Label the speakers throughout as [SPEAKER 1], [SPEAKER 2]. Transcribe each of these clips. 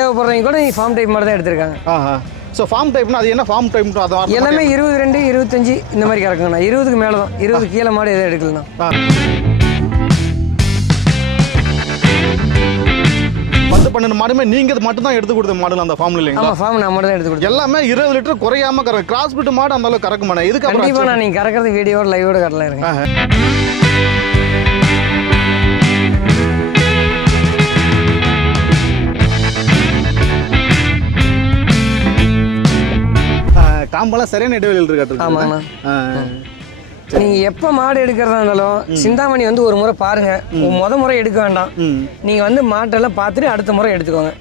[SPEAKER 1] தேவைப்படுறவங்க கூட form type மாதிரி தான் எடுத்திருக்காங்க.
[SPEAKER 2] ஆஹா ஸோ ஃபார்ம் டைப்னா அது என்ன ஃபார்ம் டைப் அது
[SPEAKER 1] எல்லாமே இருபது ரெண்டு இருபத்தஞ்சி இந்த மாதிரி கறக்குங்கண்ணா. இருபதுக்கு மேலே தான் இருபது கீழே மாடு எதுவும் எடுக்கலண்ணா.
[SPEAKER 2] பத்து பன்னெண்டு மாடுமே நீங்க இது மட்டும் தான் எடுத்து கொடுத்த மாடுல அந்த ஃபார்ம்ல இல்லைங்களா?
[SPEAKER 1] ஆமாம் ஃபார்ம் நான் மட்டும் தான் எடுத்து கொடுத்தேன்.
[SPEAKER 2] எல்லாமே இருபது லிட்டர் குறையாம கற கிராஸ் பிட் மாடு அந்த அளவுக்கு கறக்க மாட்டேன் இதுக்கு அப்புறம்
[SPEAKER 1] நான் நீங்கள் கறக்கிறது வீடியோட லைவோட கட்டலாம் இருங்க.
[SPEAKER 2] காம்பெல்லாம் சரியான இடைவெளியில் இருக்காட்டு
[SPEAKER 1] ஆமாண்ணா. நீங்கள் எப்போ மாடு எடுக்கிறதா இருந்தாலும் சிந்தாமணி வந்து ஒரு முறை பாருங்க. முத முறை எடுக்க வேண்டாம். நீங்கள் வந்து மாட்டெல்லாம் பார்த்துட்டு அடுத்த முறை எடுத்துக்கோங்க.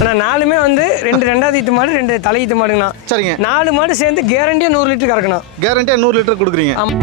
[SPEAKER 1] ஆனால் நாலுமே வந்து ரெண்டு ரெண்டாவது ஈத்து மாடு ரெண்டு தலையீத்து மாடுங்கண்ணா.
[SPEAKER 2] சரிங்க.
[SPEAKER 1] நாலு மாடு சேர்ந்து கேரண்டியாக நூறு லிட்டர் கறக்கணும்
[SPEAKER 2] கேரண்டியா நூறு லிட்டர் கொடுக்குறீங்க.
[SPEAKER 1] ஆமாம்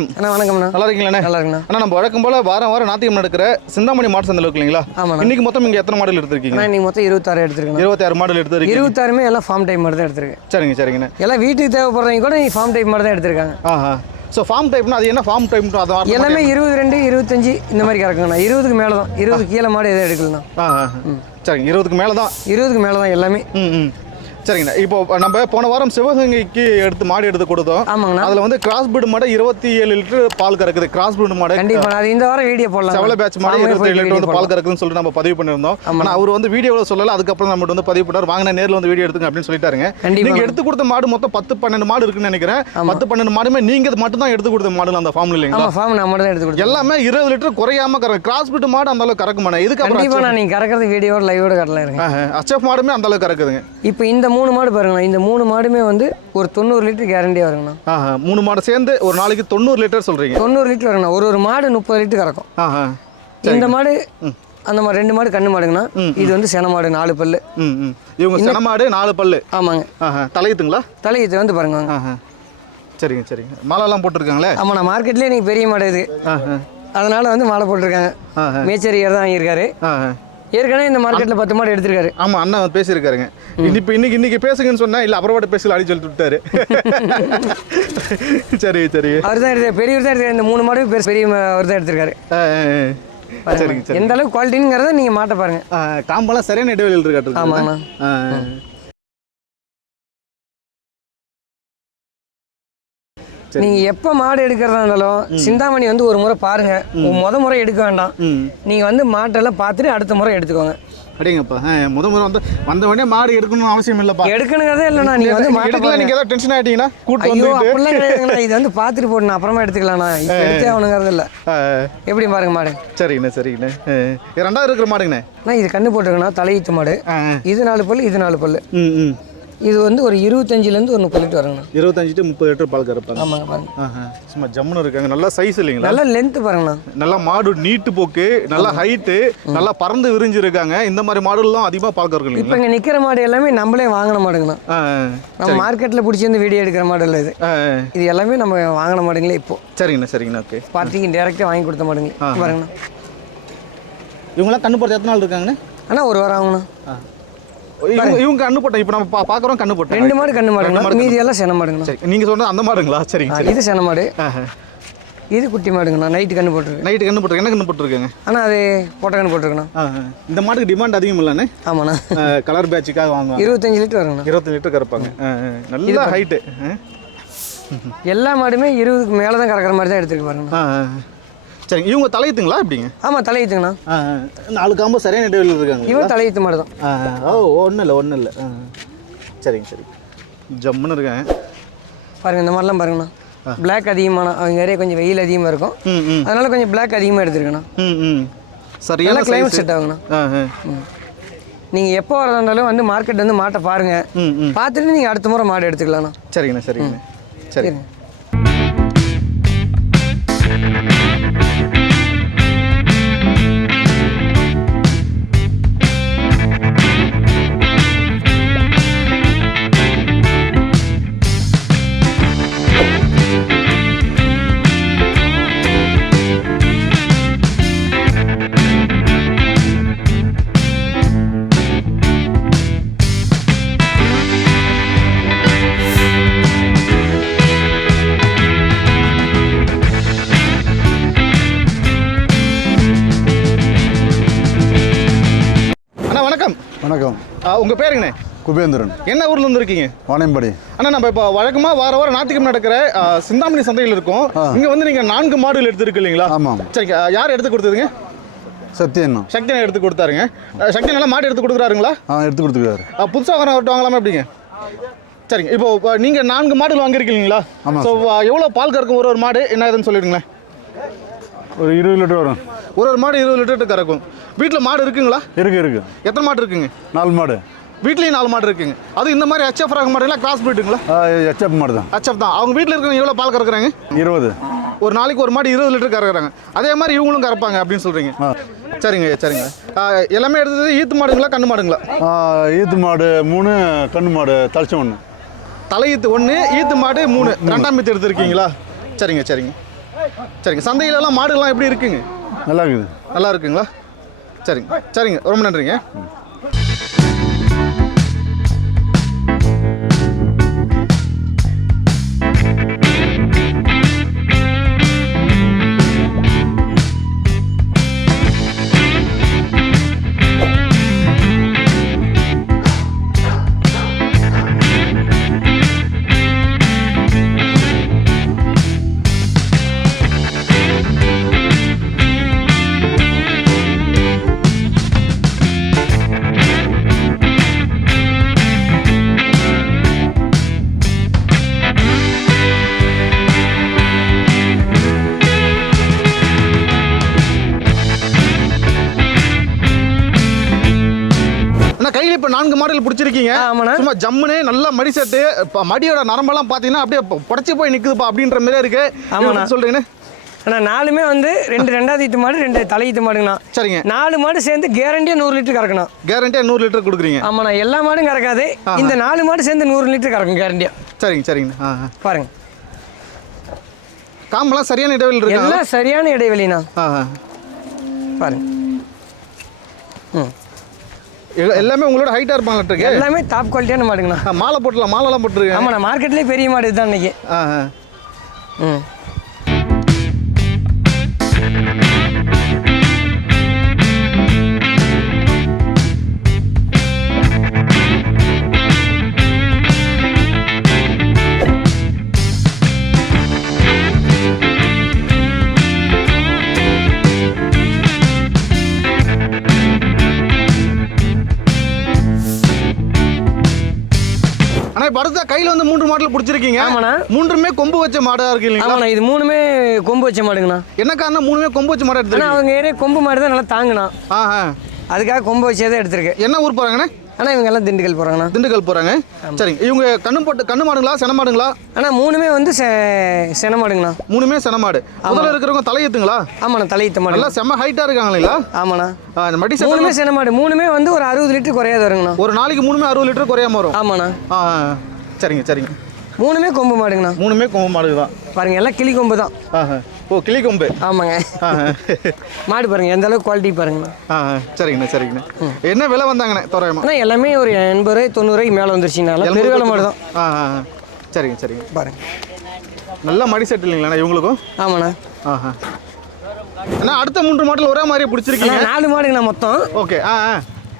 [SPEAKER 2] வணக்கம்.
[SPEAKER 1] அண்ணா வணக்கம்ண்ணா
[SPEAKER 2] நல்லா இருக்கீங்களா
[SPEAKER 1] நல்லா இருக்குண்ணா
[SPEAKER 2] அண்ணா. நம்ம வழக்கம் போல வாரம் வாரம் ஞாத்தியம் நடக்கிற சிந்தாமணி மாடு சந்தை இல்லைங்களா
[SPEAKER 1] ஆமாண்ணா
[SPEAKER 2] இன்னைக்கு மொத்தம் இங்க எத்தனை மாடல் எடுத்திருக்கீங்க?
[SPEAKER 1] இன்னைக்கு மொத்தம் இருபத்தாறு எடுத்துருக்கேன்
[SPEAKER 2] இருபத்தி ஆறு மாடல் எடுத்திருக்கீங்க.
[SPEAKER 1] இருபத்தாறுமே எல்லாம் ஃபார்ம் டைப் மாதிரி தான் எடுத்திருக்கேன்.
[SPEAKER 2] சரிங்க சரிங்கண்ணா
[SPEAKER 1] எல்லாம் வீட்டுக்கு தேவைப்படுறவங்க கூட ஃபார்ம் டைப் மாதிரி தான் எடுத்திருக்காங்க.
[SPEAKER 2] ஆஹா. ஸோ ஃபார்ம் டைப்னா அது என்ன ஃபார்ம் டைப் அது
[SPEAKER 1] எல்லாமே இருபது ரெண்டு இருபத்தஞ்சி இந்த மாதிரி கறக்குங்கண்ணா இருபதுக்கு மேலே தான் இருபது கீழே மாடு எதுவும் எடுக்கலண்ணா.
[SPEAKER 2] சரிங்க இருபதுக்கு மேலே தான்
[SPEAKER 1] இருபதுக்கு மேலே தான் எல்லாமே.
[SPEAKER 2] ம் ம். சரிங்கண்ணா. இப்போ நம்ம போன வாரம் சிவகங்கைக்கு எடுத்து மாடு எடுத்து கொடுத்தோம்.
[SPEAKER 1] ஆமாங்கண்ணா.
[SPEAKER 2] அதில் வந்து கிராஸ் பீடு மாடு இருபத்தி ஏழு லிட்டர் பால் கறக்குது. கிராஸ் பீடு மாடு
[SPEAKER 1] கண்டிப்பாக அது இந்த வாரம் வீடியோ போடலாம்
[SPEAKER 2] செவல பேட்ச் மாடு இருபத்தி ஏழு லிட்டர் வந்து பால் கறக்குதுன்னு சொல்லிட்டு நம்ம பதிவு பண்ணியிருந்தோம். ஆனால் அவர் வந்து வீடியோவில் சொல்லல. அதுக்கப்புறம் நம்ம வந்து பதிவு பண்ணார். வாங்கின நேரில் வந்து வீடியோ எடுத்துங்க அப்படின்னு சொல்லிட்டாருங்க.
[SPEAKER 1] கண்டிப்பா.
[SPEAKER 2] நீங்க எடுத்து கொடுத்த மாடு மொத்தம் பத்து பன்னெண்டு மாடு இருக்குன்னு நினைக்கிறேன். பத்து பன்னெண்டு மாடுமே நீங்க இது மட்டும் தான் எடுத்து கொடுத்த மாடுல அந்த ஃபார்ம்ல இல்லைங்களா?
[SPEAKER 1] ஃபார்ம் நான் மட்டும் தான் எடுத்து கொடுத்தேன்.
[SPEAKER 2] எல்லாமே இருபது லிட்டர் குறையாம கற கிராஸ் பிட் மாடு அந்த அளவுக்கு கறக்க மாட்டேன் இதுக்கு அப்புறம்
[SPEAKER 1] நீங்கள் கறக்கிறது வீடியோட லைவோட கட்டலாம் இருங்க.
[SPEAKER 2] அச்சப் மாடுமே அந்த அளவுக்கு கறக்குதுங்க.
[SPEAKER 1] இப்போ இந்த மூணு மாடு பாருங்கண்ணா. இந்த மூணு மாடுமே வந்து ஒரு தொண்ணூறு லிட்டர் கேரண்டியாக வருங்கண்ணா.
[SPEAKER 2] ஆஹா மூணு மாடு சேர்ந்து ஒரு நாளைக்கு தொண்ணூறு லிட்டர் சொல்றீங்க.
[SPEAKER 1] தொண்ணூறு லிட்டர் வருங்கண்ணா. ஒரு ஒரு மாடு முப்பது லிட்டர் கறக்கும்.
[SPEAKER 2] ஆஹா
[SPEAKER 1] இந்த மாடு அந்த மாதிரி ரெண்டு மாடு கண்ணு மாடுங்கண்ணா. இது வந்து சென மாடு நாலு பல்லு.
[SPEAKER 2] இவங்க சென மாடு நாலு பல்லு.
[SPEAKER 1] ஆமாங்க.
[SPEAKER 2] தலையுத்துங்களா
[SPEAKER 1] தலையீத்து வந்து பாருங்க
[SPEAKER 2] சரிங்க சரிங்க. மாலைலாம் போட்டிருக்காங்களே?
[SPEAKER 1] ஆமாண்ணா மார்க்கெட்லேயே நீங்கள் பெரிய மாடு இது. அதனால வந்து மாலை போட்டிருக்காங்க. மேச்சரியார் தான் வாங்கியிருக்காரு. ஏற்கனவே இந்த மார்க்கெட்டில் பத்து மாடு எடுத்திருக்காரு.
[SPEAKER 2] ஆமா அண்ணா பேசியிருக்காருங்க. இப்போ இன்னைக்கு இன்னைக்கு பேசுங்கன்னு சொன்னா இல்ல அப்புறமாட்டு பேசல அடி சொல்லிட்டு விட்டாரு. சரி சரி.
[SPEAKER 1] அவர் தான் எடுத்தார் பெரியவர் தான் எடுத்தார் இந்த மூணு மாடு பெரிய பெரிய அவர் தான் எடுத்திருக்காரு. எந்த அளவுக்கு குவாலிட்டிங்கிறத நீங்கள் மாட்ட பாருங்க.
[SPEAKER 2] காம்பெல்லாம் சரியான இடைவெளியில் இருக்காட்டு
[SPEAKER 1] ஆமாண்ணா நீங்கள் எப்போ மாடு எடுக்கிறதா இருந்தாலும் சிந்தாமணி வந்து ஒரு முறை பாருங்க. முத முறை எடுக்க வேண்டாம்.
[SPEAKER 2] ம்.
[SPEAKER 1] நீங்கள் வந்து மாட்டெல்லாம் பார்த்துட்டு அடுத்த முறை எடுத்துக்கோங்க.
[SPEAKER 2] அப்படிங்கப்பா முத முறை வந்து வந்த உடனே மாடு எடுக்கணும்னு அவசியம் இல்லப்பா.
[SPEAKER 1] எடுக்கணுங்கிறதே இல்லைண்ணா நீங்கள் வந்து மாட்ட
[SPEAKER 2] எடுக்கல நீங்க ஏதாவது டென்ஷன் ஆயிட்டீங்கன்னா கூட்டு வந்துட்டு
[SPEAKER 1] அப்படிலாம் கிடையாதுங்கண்ணா இது வந்து பார்த்துட்டு போடணும் அப்புறமா எடுத்துக்கலாம்ண்ணா. இப்போ எடுத்தே ஆகணுங்கிறது இல்லை. எப்படி பாருங்க மாடு?
[SPEAKER 2] சரிங்கண்ணே சரிங்கண்ணே. ரெண்டாவது இருக்கிற மாடுங்கண்ணே.
[SPEAKER 1] அண்ணா இது கண்ணு போட்டுருக்கண்ணா. தலையீத்து மாடு. இது நாலு பல்லு இது நாலு பல்லு.
[SPEAKER 2] ம் ம்.
[SPEAKER 1] இது வந்து ஒரு இருபத்தஞ்சிலேருந்து ஒரு முப்பது லிட்டர் வருங்கண்ணா
[SPEAKER 2] இருபத்தஞ்சு to முப்பது லிட்டர் பால் கறப்பாங்க.
[SPEAKER 1] ஆமாங்க பாருங்க.
[SPEAKER 2] சும்மா ஜம்முன்னு இருக்காங்க. நல்லா சைஸ் இல்லைங்களா?
[SPEAKER 1] நல்லா லென்த்து பாருங்கண்ணா.
[SPEAKER 2] நல்லா மாடு நீட்டு போக்கு நல்லா ஹைட்டு நல்லா பறந்து விரிஞ்சு இருக்காங்க இந்த மாதிரி மாடுலாம் அதிகமாக பால் கறக்கும்
[SPEAKER 1] இப்போ இங்கே நிற்கிற மாடு எல்லாமே நம்மளே வாங்கின மாடுங்கண்ணா. நம்ம மார்க்கெட்டில் பிடிச்சி வந்து வீடியோ எடுக்கிற மாடு இல்லை இது. இது எல்லாமே நம்ம வாங்கின மாடுங்களே இப்போ.
[SPEAKER 2] சரிங்கண்ணா சரிங்கண்ணா ஓகே
[SPEAKER 1] பார்ட்டிக்கு டேரெக்டாக வாங்கி கொடுத்த மாடுங்க பாருங்கண்ணா.
[SPEAKER 2] இவங்களாம் கண்ணு போட்டு எத்தனை நாள் இருக்காங்கண்ணே?
[SPEAKER 1] அண்ணா ஒரு வாரம் ஆகுங்கண்ணா.
[SPEAKER 2] இவங்க கண்ணு போட்டேன் இப்போ நம்ம பா பார்க்குறோம் கண்ணு போட்டேன்
[SPEAKER 1] ரெண்டு மாடு கண்ணு மாடுங்கண்ணா மீதி எல்லாம் சென மாடுங்கண்ணா
[SPEAKER 2] சரி நீங்கள் சொன்னது அந்த மாடுங்களா? சரி.
[SPEAKER 1] இது சென மாடு. இது குட்டி மாடுங்கண்ணா நைட்டு கண்ணு போட்டிருக்கு.
[SPEAKER 2] நைட்டு கண்ணு போட்டுருக்கேன் என்ன கண்ணு போட்டுருக்கேங்க?
[SPEAKER 1] ஆனால் அது பொட்டை கண்ணு போட்டிருக்கண்ணா.
[SPEAKER 2] இந்த மாட்டுக்கு டிமாண்ட் அதிகம் இல்லைண்ணே.
[SPEAKER 1] ஆமாண்ணா.
[SPEAKER 2] கலர் பேட்சுக்காக வாங்குவாங்க.
[SPEAKER 1] இருபத்தஞ்சு லிட்டர் வருங்கண்ணா.
[SPEAKER 2] இருபத்தஞ்சு லிட்டர் கறப்பாங்க. நல்ல ஹைட்டு
[SPEAKER 1] எல்லா மாடுமே இருபதுக்கு மேலே தான் கறக்கிற மாதிரி தான் எடுத்துருக்கு பாருங்கண்ணா
[SPEAKER 2] சரிங்க இவங்க தலையுத்துங்களா எப்படிங்க?
[SPEAKER 1] ஆமாம் தலையீத்துங்கண்ணா.
[SPEAKER 2] நாலு காம்பு சரியான இடைவெளியில் இருக்காங்க
[SPEAKER 1] இவன் தலையீத்து மாடு தான்
[SPEAKER 2] ஓ ஒன்றும் இல்லை ஒன்றும் இல்லை. சரிங்க சரி. ஜம்முன்னு இருக்கேன்.
[SPEAKER 1] பாருங்க இந்த மாதிரிலாம் பாருங்கண்ணா. பிளாக் அதிகமான அவங்க ஏரியா கொஞ்சம் வெயில் அதிகமாக இருக்கும். அதனால கொஞ்சம் பிளாக் அதிகமாக எடுத்துருக்கண்ணா.
[SPEAKER 2] சரியான
[SPEAKER 1] கிளைமேட். செட் ஆகுங்கண்ணா. நீங்கள் எப்போ வரதா இருந்தாலும் வந்து மார்க்கெட் வந்து மாட்டை பாருங்க. பார்த்துட்டு நீங்கள் அடுத்த முறை மாடு எடுத்துக்கலாம்ண்ணா
[SPEAKER 2] சரிங்கண்ணா சரிங்கண்ணா. சரி.
[SPEAKER 1] சரிங்க
[SPEAKER 2] ஆ, உங்க பேருங்கண்ணே
[SPEAKER 3] குபேந்திரன்.
[SPEAKER 2] என்ன ஊர்ல இருந்து இருக்கீங்க?
[SPEAKER 3] வாணியம்பாடி.
[SPEAKER 2] அண்ணா நம்ம இப்போ வழக்கமா வார வாரம் ஞாயிற்றுக்கிழமை நடக்கிற சிந்தாமணி சந்தையில் இருக்கோம். இங்க வந்து நீங்க நான்கு மாடுகள் எடுத்துருக்கு இல்லைங்களா?
[SPEAKER 3] ஆமாம்.
[SPEAKER 2] சரிங்க. ஆ, யார் எடுத்து கொடுத்ததுங்க?
[SPEAKER 3] சத்யண்ணா
[SPEAKER 2] சக்தி அண்ணா எடுத்து கொடுத்தாருங்க. ஆ, சக்தி நல்லா மாடு எடுத்து கொடுக்குறாருங்களா?
[SPEAKER 3] ஆ எடுத்து கொடுத்துருக்காரு.
[SPEAKER 2] ஆ, புதுசா வர வரட்டும் வாங்கலாமா எப்படிங்க? சரிங்க. இப்போ இப்போ நீங்க நான்கு மாடுகள் வாங்கியிருக்கீங்களா ஸோ எவ்வளோ பால் கறக்கும்? ஒரு ஒரு மாடு என்ன ஏதுன்னு சொல்லிடுங்களேன்.
[SPEAKER 3] ஒரு இருபது லிட்டர் வரும்.
[SPEAKER 2] ஒரு ஒரு மாடு இருபது லிட்டர் கறக்கும். வீட்டில் மாடு இருக்குங்களா?
[SPEAKER 3] இருக்கு இருக்கு.
[SPEAKER 2] எத்தனை மாடு இருக்குங்க?
[SPEAKER 3] நாலு மாடு.
[SPEAKER 2] வீட்லேயும் நாலு மாடு இருக்குங்க. அது இந்த மாதிரி ஹெச்எஃப் ரக மாடுங்களா கிராஸ் பிரீடுங்களா
[SPEAKER 3] எச்எப் மாடு தான்.
[SPEAKER 2] ஹெச்எஃப் தான். அவங்க வீட்டில் இருக்கிறவங்க எவ்வளோ பால் கறக்குறாங்க?
[SPEAKER 3] இருபது.
[SPEAKER 2] ஒரு நாளைக்கு ஒரு மாடு இருபது லிட்டர் கறக்குறாங்க. அதே மாதிரி இவங்களும் கறப்பாங்க அப்படின்னு சொல்கிறீங்க. சரிங்க சரிங்க. எல்லாமே எடுத்தது ஈத்து மாடுங்களா கண்ணு மாடுங்களா?
[SPEAKER 3] ஈத்து மாடு மூணு கண்ணு மாடு தளிச்ச ஒன்று
[SPEAKER 2] தலையீத்து ஒன்று ஈத்து மாடு மூணு. ரெண்டாம் ஈத்து எடுத்துருக்கீங்களா? சரிங்க சரிங்க. சரிங்க சந்தையிலலாம் மாடுலாம் எப்படி இருக்குங்க?
[SPEAKER 3] நல்லா இருக்குது.
[SPEAKER 2] நல்லா இருக்குங்களா? சரிங்க சரிங்க. ரொம்ப நன்றிங்க. மாடல் பிடிச்சிருக்கீங்க. சும்மா ஜம்முனே நல்லா மடி செட்டு மடியோட நரம்பெல்லாம் பார்த்தீங்கன்னா அப்படியே புடச்சி போய் நிற்குதுப்பா அப்படின்ற மாதிரியே இருக்கு.
[SPEAKER 1] ஆமாண்ணா.
[SPEAKER 2] சொல்றீங்கண்ணே?
[SPEAKER 1] ஆனால் நாலுமே வந்து ரெண்டு ரெண்டாவது ஈத்து மாடு ரெண்டு தலை ஈத்து மாடுங்கண்ணா.
[SPEAKER 2] சரிங்க.
[SPEAKER 1] நாலு மாடு சேர்ந்து கேரண்டியாக நூறு லிட்டர் கறக்கணும்
[SPEAKER 2] கேரண்டியாக நூறு லிட்டர் கொடுக்குறீங்க.
[SPEAKER 1] ஆமாண்ணா எல்லா மாடும் கறக்காது. இந்த நாலு மாடு சேர்ந்து நூறு லிட்டர் கறக்கும் கேரண்டியாக
[SPEAKER 2] சரிங்க சரிங்க. ஆ ஆ.
[SPEAKER 1] பாருங்க.
[SPEAKER 2] காம்பெல்லாம் சரியான இடைவெளி இருக்கா?
[SPEAKER 1] எல்லாம் சரியான இடைவெளிண்ணா. பாருங்க. ம்.
[SPEAKER 2] எல்லாமே உங்களோட ஹைட்டாக இருப்பாங்க
[SPEAKER 1] எல்லாமே டாப் குவாலிட்டியான மாடுங்கண்ணா.
[SPEAKER 2] மாலை போட்டலாம் மாலைலாம் போட்டுருக்கேன்
[SPEAKER 1] ஆமாண்ணா மார்க்கெட்லேயே பெரிய மாடு இதுதான் இன்னைக்கு.
[SPEAKER 2] ஆ.
[SPEAKER 1] ம்.
[SPEAKER 2] இப்போ அடுத்த கையில் வந்து மூன்று மாடல் பிடிச்சிருக்கீங்க.
[SPEAKER 1] ஆமாண்ணா.
[SPEAKER 2] மூன்றுமே கொம்பு வச்ச மாடாக இருக்கு இல்லைங்களா?
[SPEAKER 1] இது மூணுமே கொம்பு வச்ச மாடுங்கண்ணா.
[SPEAKER 2] என்ன காரணம்? மூணுமே கொம்பு வச்ச மாடா
[SPEAKER 1] ஆனால்
[SPEAKER 2] எடுத்துருக்கீங்க.
[SPEAKER 1] அவங்க ஏரியா கொம்பு மாடு தான் நல்லா தாங்கண்ணா.
[SPEAKER 2] ஆ ஆ.
[SPEAKER 1] அதுக்காக கொம்பு வச்சே தான் எடுத்திருக்கு
[SPEAKER 2] என்ன ஊர் போகிறாங்கண்ணே
[SPEAKER 1] ஆனால் இவங்க எல்லாம் திண்டுக்கல் போகிறாங்கண்ணா
[SPEAKER 2] திண்டுக்கல் போகிறாங்க சரிங்க. இவங்க கண்ணு போட்டு கண்ணு மாடுங்களா சென மாடுங்களா?
[SPEAKER 1] ஆனால் மூணுமே வந்து சென மாடுங்கண்ணா.
[SPEAKER 2] மூணுமே சென மாடு. முதல்ல இருக்கிறவங்க தலையத்துங்களா
[SPEAKER 1] ஆமாண்ணா தலையீத்த மாடு.
[SPEAKER 2] நல்லா செம்ம ஹைட்டாக இருக்காங்க இல்லைங்களா
[SPEAKER 1] ஆமாண்ணா.
[SPEAKER 2] மடி
[SPEAKER 1] மூணுமே சென மாடு. மூணுமே வந்து ஒரு அறுபது லிட்டர் குறையாது வருங்கண்ணா.
[SPEAKER 2] ஒரு நாளைக்கு மூணுமே அறுபது லிட்டர் குறையாம வரும்.
[SPEAKER 1] ஆமாண்ணா.
[SPEAKER 2] ஆ. சரிங்க சரிங்க.
[SPEAKER 1] மூணுமே கொம்பு மாடுங்கண்ணா.
[SPEAKER 2] மூணுமே கொம்பு மாடு தான்
[SPEAKER 1] பாருங்க எல்லாம் கிளி கொம்பு தான்.
[SPEAKER 2] ஓ கிளி கொம்பு.
[SPEAKER 1] ஆமாங்க. மாடு பாருங்க எந்த அளவுக்கு குவாலிட்டி பாருங்கண்ணா
[SPEAKER 2] ஆ சரிங்கண்ணே சரிங்கண்ணே. என்ன விலை வந்தாங்கண்ணே தோராயமா?
[SPEAKER 1] எல்லாமே ஒரு எண்பது ரூபாய் தொண்ணூறு ரூபாய்க்கு மேலே வந்துருச்சுங்கண்ணா பெரிய வேலை மாடு தான்.
[SPEAKER 2] ஆ ஆ, ஆ. சரிங்க சரிங்க.
[SPEAKER 1] பாருங்க.
[SPEAKER 2] நல்லா மடி செட் இல்லைங்களாண்ணா இவங்களுக்கும்?
[SPEAKER 1] ஆமாண்ணா.
[SPEAKER 2] ஆஹா அண்ணா அடுத்த மூன்று மாடல் ஒரே மாதிரியே பிடிச்சிருக்கீங்க.
[SPEAKER 1] அண்ணா, நாலு மாடுங்கண்ணா மொத்தம்.
[SPEAKER 2] ஓகே ஆ ஆ.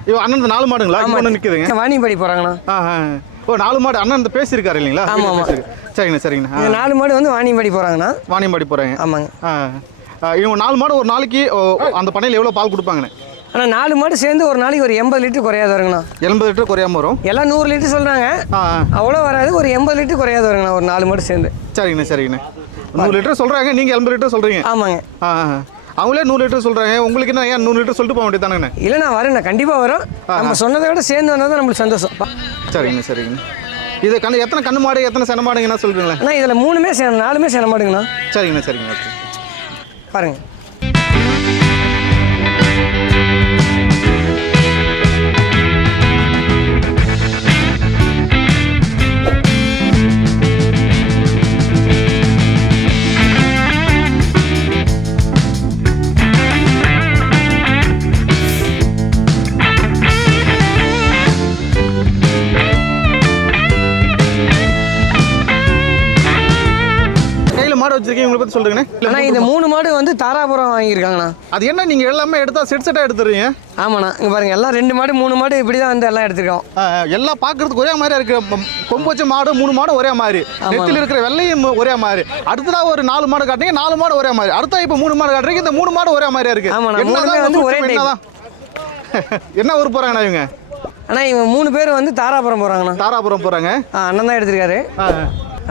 [SPEAKER 2] இவ அண்ணன் நாலு மாடுங்களா? இங்க ஒன்று நிற்குதுங்க
[SPEAKER 1] வாணிபடி போகிறாங்கண்ணா
[SPEAKER 2] ஆ ஆ. ஓ நாலு மாடு அண்ணன் இந்த பேசியிருக்காரு இல்லைங்களா?
[SPEAKER 1] ஆமா, ஆமா.
[SPEAKER 2] பேசியிருக்கு. சரிங்கண்ணா சரிங்கண்ணா
[SPEAKER 1] இந்த நாலு மாடு வந்து வாணிபடி போகிறாங்கண்ணா
[SPEAKER 2] வாணியம்பாடி போகிறாங்க
[SPEAKER 1] ஆமாங்க.
[SPEAKER 2] ஆ. ஆ, இவங்க நாலு மாடு ஒரு நாளைக்கு ஓ, அந்த பண்ணையில் எவ்வளோ பால் கொடுப்பாங்கண்ணே?
[SPEAKER 1] ஆனால் நாலு மாடு சேர்ந்து ஒரு நாளைக்கு ஒரு எண்பது லிட்டர் குறையாது வருங்கண்ணா.
[SPEAKER 2] எண்பது லிட்டர் குறையாம வரும்?
[SPEAKER 1] எல்லாம் நூறு லிட்டர் சொல்கிறாங்க
[SPEAKER 2] ஆ ஆ.
[SPEAKER 1] அவ்வளோ வராது ஒரு எண்பது லிட்டர் குறையாது வருங்கண்ணா ஒரு நாலு மாடு சேர்ந்து.
[SPEAKER 2] சரிங்கண்ணே சரிங்கண்ணே. நூறு லிட்டர் சொல்கிறாங்க நீங்கள் எண்பது லிட்டர் சொல்கிறீங்க
[SPEAKER 1] ஆமாங்க.
[SPEAKER 2] ஆ ஆ. அவங்களே நூறு லிட்டர் சொல்கிறாங்க உங்களுக்கு என்ன ஏன் நூறு லிட்டர் சொல்லிட்டு போக வேண்டியதானேண்ணே
[SPEAKER 1] இல்லைண்ணா வரேண்ணா கண்டிப்பாக வரும் நம்ம சொன்னதை விட சேர்ந்து வந்தால் தான் நம்மளுக்கு சந்தோஷம்.
[SPEAKER 2] சரிங்கண்ணே சரிங்கண்ணே. இது கண்ணு எத்தனை கண்ணு மாடு எத்தனை சென மாடுங்கண்ணா சொல்கிறீங்களேன்
[SPEAKER 1] அண்ணா இதில் மூணுமே சே நாலுமே சேன மாடுங்கண்ணா.
[SPEAKER 2] சரிங்கண்ணே சரிங்கண்ணா. ஓகே மாடு வச்சிருக்கீங்க உங்களை பத்தி இல்ல,
[SPEAKER 1] ஆனால் இந்த மூணு மாடு வந்து தாராபுரம் வாங்கியிருக்காங்கண்ணா.
[SPEAKER 2] அது என்ன நீங்க எல்லாமே எடுத்தா செட் செட்டா எடுத்துறீங்க
[SPEAKER 1] ஆமாண்ணா இங்கே பாருங்க எல்லாம் ரெண்டு மாடு மூணு மாடு இப்படி தான் வந்து எல்லாம் எடுத்துருக்கோம்.
[SPEAKER 2] எல்லாம் பார்க்கறதுக்கு ஒரே மாதிரியா இருக்கு. கொம்பு வச்ச மாடு மூணு மாடு ஒரே மாதிரி. நெத்தில இருக்கிற வெள்ளையும் ஒரே மாதிரி. அடுத்ததா ஒரு நாலு மாடு காட்டுறீங்க நாலு மாடு ஒரே மாதிரி. அடுத்தா இப்ப மூணு மாடு காட்டுறீங்க இந்த மூணு மாடு ஒரே மாதிரியா இருக்கு. என்னதான்
[SPEAKER 1] ஒரே?
[SPEAKER 2] என்ன ஊர் போறாங்கண்ணா இவங்க?
[SPEAKER 1] ஆனால் இவங்க மூணு பேர் வந்து தாராபுரம் போகிறாங்கண்ணா
[SPEAKER 2] தாராபுரம் போறாங்க.
[SPEAKER 1] அண்ணன் தான் எடுத்திருக்காரு.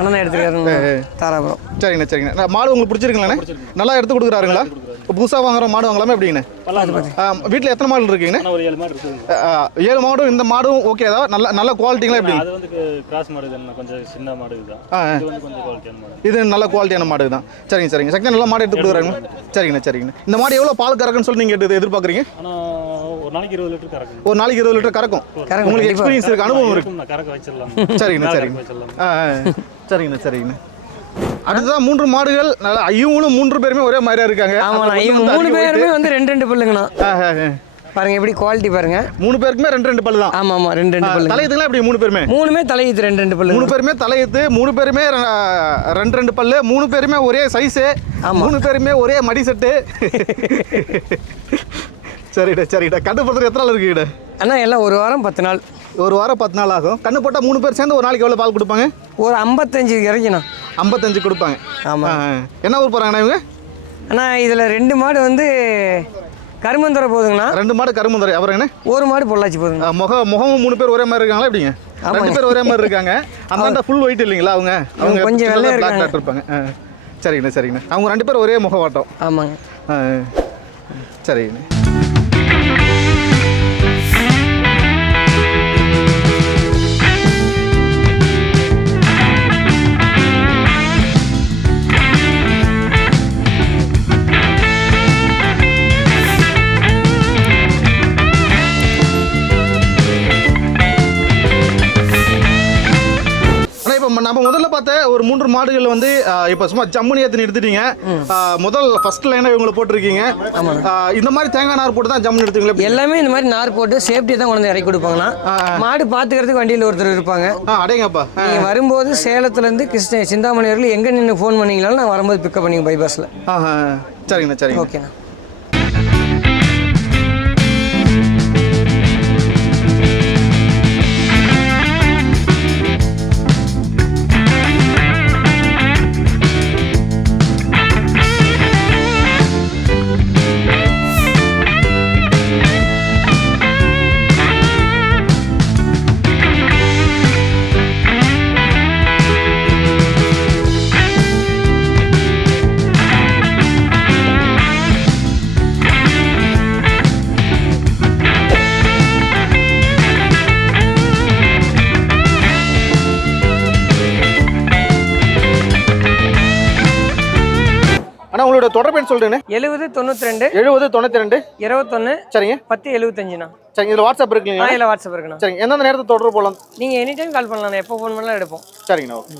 [SPEAKER 1] அண்ணன் தான் எடுத்திருக்காரு தாராபுரம்.
[SPEAKER 2] சரிங்கண்ணா சரிங்கண்ணா. மாடு உங்களுக்கு பிடிச்சிருக்கீங்களாண்ணே? நல்லா எடுத்து கொடுக்குறாருங்களா? இப்போ புதுசாக வாங்குற மாடு வாங்கலாமா எப்படிங்கண்ணே? வீட்டில் எத்தனை மாடு இருக்குங்கண்ணே?
[SPEAKER 4] ஒரு ஏழு மாடு
[SPEAKER 2] மாடும் இந்த மாடும் ஓகே தான் நல்ல நல்ல குவாலிட்டிங்களா எப்படி
[SPEAKER 4] அது வந்து கிராஸ் மாடு இதுன்னு கொஞ்சம் சின்ன மாடு இதுதான்
[SPEAKER 2] ஆ, ஆ.
[SPEAKER 4] இது வந்து கொஞ்சம் குவாலிட்டியான மாடு.
[SPEAKER 2] இது நல்ல குவாலிட்டியான மாடு தான். சரிங்க சரிங்க. சக்தி நல்ல மாடு எடுத்து கொடுக்குறாங்க சரிங்கண்ணா சரிங்கண்ணா. இந்த மாடு எவ்வளோ பால் கறக்குன்னு சொல்லி நீங்கள் எடுத்து எதிர்பார்க்குறீங்க?
[SPEAKER 4] ஒரு நாளைக்கு இருபது லிட்டர் கறக்கும்
[SPEAKER 2] ஒரு நாளைக்கு இருபது லிட்டர் கறக்கும். உங்களுக்கு. எக்ஸ்பீரியன்ஸ் இருக்கு அனுபவம் இருக்கு.
[SPEAKER 4] கறக்க வச்சிடலாம்
[SPEAKER 2] சரிங்கண்ணா சரிங்க ஆ. சரிங்கண்ணா சரிங்கண்ணா. அடுத்ததான் மூன்று மாடுகள் நல்லா இவங்களும் மூன்று பேருமே ஒரே மாதிரியா இருக்காங்க.
[SPEAKER 1] ஆமாண்ணா மூணு பேருமே வந்து ரெண்டு ரெண்டு
[SPEAKER 2] ஆ.
[SPEAKER 1] பாருங்க எப்படி குவாலிட்டி பாருங்க.
[SPEAKER 2] மூணு பேருக்குமே ரெண்டு ரெண்டு பல்லு தான்.
[SPEAKER 1] ஆமாம் ஆமாம் ரெண்டு ரெண்டு பல்லுங்க.
[SPEAKER 2] தலையத்துங்களா எப்படி மூணு பேருமே?
[SPEAKER 1] மூணுமே தலையீத்து ரெண்டு ரெண்டு
[SPEAKER 2] மூணு
[SPEAKER 1] பல்லுங்க
[SPEAKER 2] பேருமே தலையத்து மூணு பேருமே ரெண்டு ரெண்டு பல்லு மூணு பேருமே ஒரே சைஸு
[SPEAKER 1] ஆமா.
[SPEAKER 2] மூணு பேருமே ஒரே மடி செட்டு சரிடா சரிடா. கண்ணு போடுறது எத்தனை நாள் இருக்குடா
[SPEAKER 1] அண்ணா எல்லாம் ஒரு வாரம் பத்து நாள்.
[SPEAKER 2] ஒரு வாரம் பத்து நாள் ஆகும். கண்ணு போட்டால் மூணு பேர் சேர்ந்து ஒரு நாளைக்கு எவ்வளோ பால் கொடுப்பாங்க?
[SPEAKER 1] ஒரு ஐம்பத்தஞ்சு இறக்கிண்ணா
[SPEAKER 2] ஐம்பத்தஞ்சு கொடுப்பாங்க.
[SPEAKER 1] ஆமா.
[SPEAKER 2] ஆ, ஆ. என்ன ஊர் போகிறாங்கண்ணா இவங்க?
[SPEAKER 1] அண்ணா இதில் ரெண்டு மாடு வந்து கருமந்துறை போகுதுங்கண்ணா
[SPEAKER 2] ரெண்டு மாடு கரும்புந்துறை அப்புறம் என்ன?
[SPEAKER 1] ஒரு மாடு பொள்ளாச்சி போகுதுங்க
[SPEAKER 2] ஆ, முக முகமும் மூணு பேர் ஒரே மாதிரி இருக்காங்களா எப்படிங்க. ரெண்டு பேர் ஒரே மாதிரி இருக்காங்க. அந்த ஃபுல் ஒயிட் இல்லைங்களா அவங்க? அவங்க
[SPEAKER 1] கொஞ்சம் இருக்காங்க.
[SPEAKER 2] dot இருப்பாங்க. சரிங்கண்ணா சரிங்கண்ணா. அவங்க ரெண்டு பேர் ஒரே முகவாட்டம்.
[SPEAKER 1] ஆமாங்க.
[SPEAKER 2] சரிங்கண்ணா. நம்ம முதல்ல பார்த்த ஒரு மூன்று மாடுகள் வந்து இப்போ சும்மா ஜம்முனி ஏற்றி எடுத்துட்டீங்க. முதல் ஃபர்ஸ்ட் லைனாக இவங்களை போட்டிருக்கீங்க. இந்த மாதிரி தேங்காய் நார் போட்டு தான் ஜம்முனி எடுத்துங்களே
[SPEAKER 1] எல்லாமே இந்த மாதிரி நார் போட்டு சேஃப்டி தான் கொண்டு இறக்கி கொடுப்பாங்கண்ணா. மாடு பார்த்துக்கிறதுக்கு வண்டியில் ஒருத்தர் இருப்பாங்க.
[SPEAKER 2] அடேங்கப்பா.
[SPEAKER 1] நீங்கள் வரும்போது சேலத்துலேருந்து கிருஷ்ண சிந்தாமணி வரைக்கும் எங்கே நின்று ஃபோன் பண்ணீங்களாலும் நான் வரும்போது பிக்கப் பண்ணிங்க பைபாஸில்.
[SPEAKER 2] சரிங்கண்ணா சரிங்க
[SPEAKER 1] ஓகேண்ணா
[SPEAKER 2] உங்களோட தொடர்பு என்ன சொல்றேன்னு
[SPEAKER 1] எழுபது தொண்ணூற்றி ரெண்டு
[SPEAKER 2] எழுபது தொண்ணூற்றி ரெண்டு
[SPEAKER 1] இருபத்தொன்று
[SPEAKER 2] சரிங்க.
[SPEAKER 1] பத்து எழுபத்தஞ்சுண்ணா
[SPEAKER 2] சரிங்க இதில் வாட்ஸ்அப் இருக்குங்களா
[SPEAKER 1] இல்லை வாட்ஸ்அப் இருக்குண்ணா.
[SPEAKER 2] சரிங்க எந்தெந்த நேரத்தை தொடர்பு போகலாம்
[SPEAKER 1] நீங்கள் எனி டைம் கால் பண்ணலாம் எப்போ ஃபோன் பண்ணலாம் எடுப்போம்.
[SPEAKER 2] சரிங்கண்ணா ஓகே.